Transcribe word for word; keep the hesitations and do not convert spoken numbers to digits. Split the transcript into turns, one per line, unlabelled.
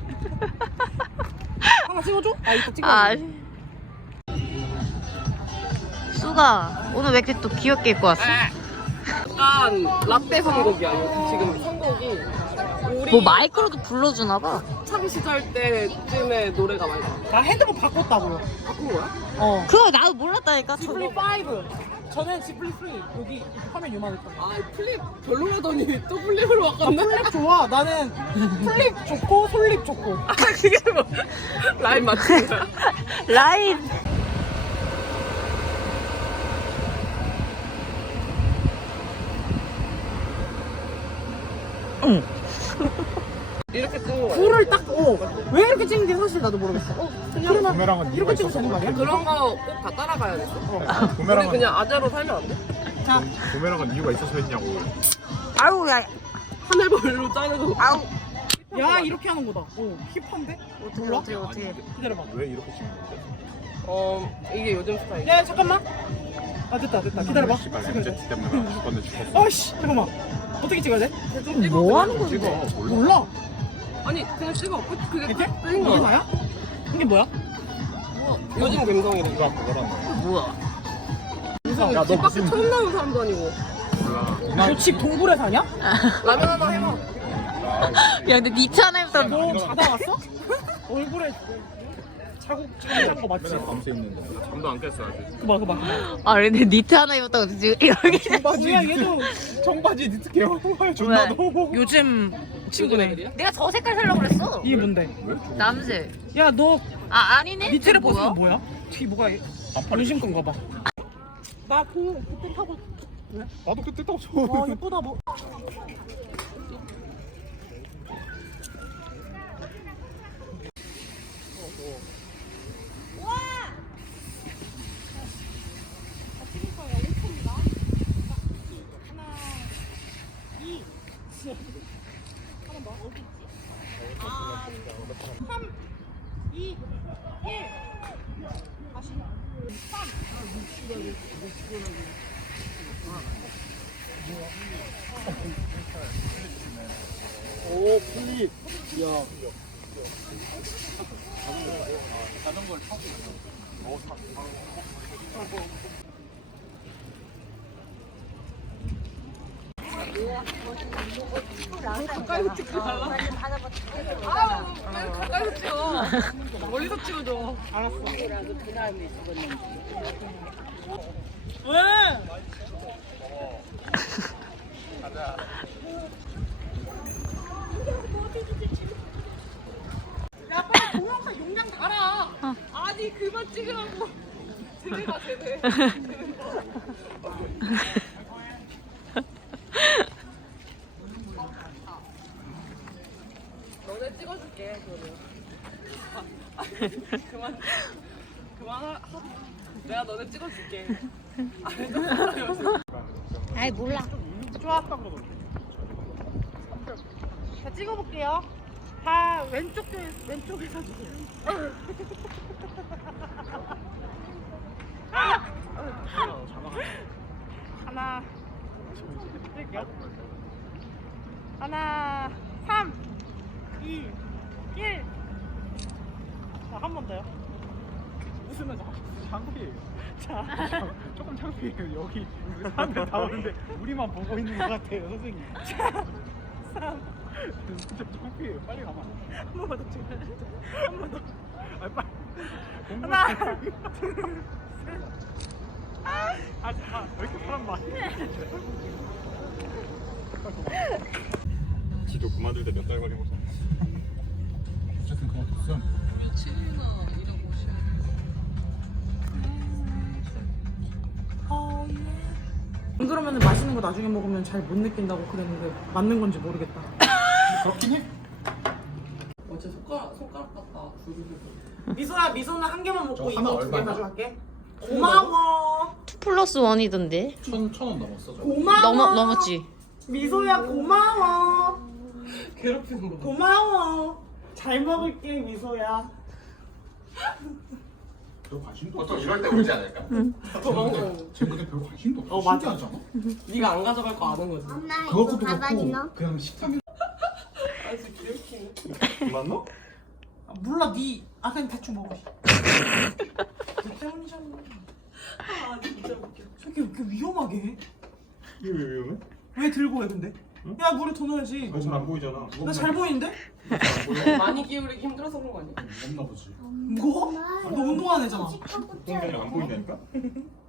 하나 찍어줘? 아 이따 찍어.
아. 수가 오늘 왜 이렇게 또 귀엽게 입고 왔어?
약간 라떼 선곡이야. 이거 지금 선곡이 우리
뭐 마이크로도 불러주나 봐.
학창 시절 때쯤의 노래가 많이 나.
나 핸드폰 바꿨다고요.
바꾼 거야?
어.
그거 나도 몰랐다니까.
지플리 오. 저는 지플리 삼. 여기 화면 요만했던 거.
아 플립 별로라더니 또 플립으로 바꿨네.
플립 좋아. 나는 플립 좋고 솔립 좋고.
아 그게 뭐 라인 맞춘 거야?
라인.
이렇게 또
불을 딱, 어. 왜 이렇게 찍는지 사실 나도 모르겠어. 어, 그러면
부메랑은
이렇게
이유가
찍으면 되는 거 아니야?
그런 거 꼭 다 따라가야겠어. 우리
부메랑은
그냥 아재로 살면 안 돼?
자,
부메랑은 이유가 있어서 했냐고.
아우 야.
하늘별로 자르고.
아우.
야, 이렇게 하는 거다. 오, 힙한데? 몰라?
어떻게 어떻게.
기다려봐.
왜 이렇게 찍는 건데?
어 이게 요즘 스타일.
야, 잠깐만. 아, 됐다, 됐다. 기다려봐.
씨발 엠제티 때문에 나 죽었네 죽었어.
어이씨, 잠깐만. 어떻게 찍어야 돼?
대충 찍어.
뭐
그냥.
하는 건데?
찍어 몰라.
몰라.
아니 그냥 찍어. 그- 그게
이렇게?
딱 뜨는
이게
거야.
나야? 이게 뭐야?
요즘 감성이래.
누가 그거란 거야?
뭐야?
무슨
야, 너
집 밖에
무슨-
처음 나온 사람도 아니고.
몰라.
너 집 동굴에 사냐?
라면 하나 해봐.
야 근데 니 차나부터
너 자다 왔어? 얼굴에 자국 지금 짠거 맞지?
밤새 있는데. 잠도 안 깼어 아직.
그봐 그봐
아 근데 니트 하나 입었다고 지금 이렇게.
뭐야 얘도
청바지 니트 개형 존나
왜?
너무.
요즘 친구네.
내가 저 색깔 살려고 그랬어.
이게 뭔데?
남색.
야 너
아 아니네.
밑에를
뭐야?
벗으면 뭐야? 뒤 뭐가 문신 건가 봐. 나그 그때 타고
나도 그때 딱 쳐.
와 예쁘다 뭐.
오 플립. 야.
가까이서 찍지 말라. 아, 왜 가까이서 찍어? 멀리서 찍어줘.
알았어. 왜? 야 빨리 동영상 용량 달아.
아니 그만 찍으라고. 제대가 제대. 너네 찍어줄게 그러면. 아, 그만 그만 하. 내가 너네 찍어줄게.
아이 몰라.
좋았다 그러더니. 자 찍어볼게요. 다 왼쪽 쪽 왼쪽에서 주세요. 하나 찍을게요. 하나 삼 이 일. 자 한 번 더요.
웃으면 창피해요.
자
조금 창피해요. 여기 사람들 다 오는데 우리만 보고 있는 것 같아요 선생님.
삼.
진짜 창피해요. 빨리 가봐.
한 번만 더 찍어요. 한 번 더.
아 빨리.
하나 둘 셋.
아 잠깐 왜 이렇게 사람 많이? 지도 그만둘 때 몇 달 걸리고. 어쨌든 그냥 됐어.
며칠이나 일하고 오시는
안 그러면 맛있는 거 나중에 먹으면 잘 못 느낀다고 그랬는데 맞는 건지 모르겠다.
그렇긴 해.
어제 손가락 손가락 같다.
미소야 미소는 한 개만 먹고
저 하나
이거 두 개
얼마나?
가져갈게. 고마워.
투 플러스 원이던데.
천천원 넘었어. 저.
고마워.
넘어 넘었지.
미소야 고마워.
괴롭히는 거.
고마워. 잘 먹을게 미소야.
별 관심도
보통
없어.
이럴 때 오지 않을까?
도망가요.
쟤네들 별 관심도 없어.
어, 맞아.
신기하잖아.
네가 안 가져갈 거 아는 거지.
그것도 그렇고 그냥 식탐이.
아 진짜 괴롭히네.
그만 넣어?
몰라 니. 아 그냥 대충 먹어. 너 때문이잖아.
아 진짜 웃겨.
저게 왜 이렇게 위험하게 해?
이게 왜 위험해?
왜 들고 해 근데?
응?
야 물에 더 넣어야지.
잘 안 보이잖아.
나 잘 보이는데?
안 보여?
많이 기울이기 힘들어서 그런 거 아니야?
무겁나 보지.
무거워? 너 운동하는 애잖아.
운동장이 안 보인다니까?